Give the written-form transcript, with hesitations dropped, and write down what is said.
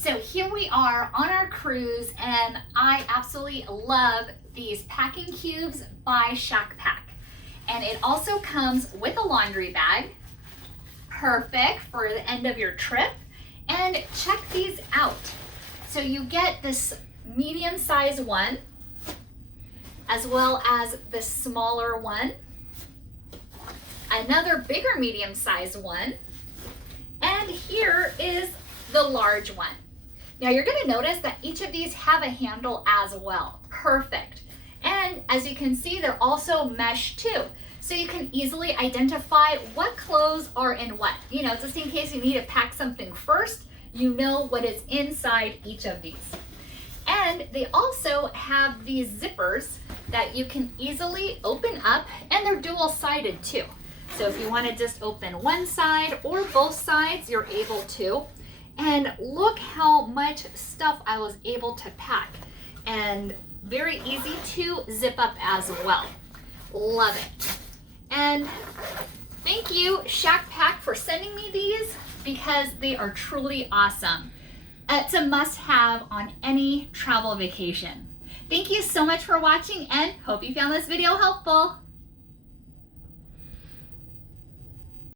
So here we are on our cruise, and I absolutely love these packing cubes by Shacke Pak. And it also comes with a laundry bag, perfect for the end of your trip. And check these out. So you get this medium size one, as well as the smaller one, another bigger medium size one, and here is the large one. Now you're going to notice that each of these have a handle as well. Perfect. And as you can see, they're also mesh too. So you can easily identify what clothes are in what. You know, just in case you need to pack something first, you know what is inside each of these. And they also have these zippers that you can easily open up, and they're dual-sided too. So if you want to just open one side or both sides, you're able to. And look how much stuff I was able to pack. And very easy to zip up as well. Love it. And thank you, Shacke Pak, for sending me these because they are truly awesome. It's a must-have on any travel vacation. Thank you so much for watching, and hope you found this video helpful.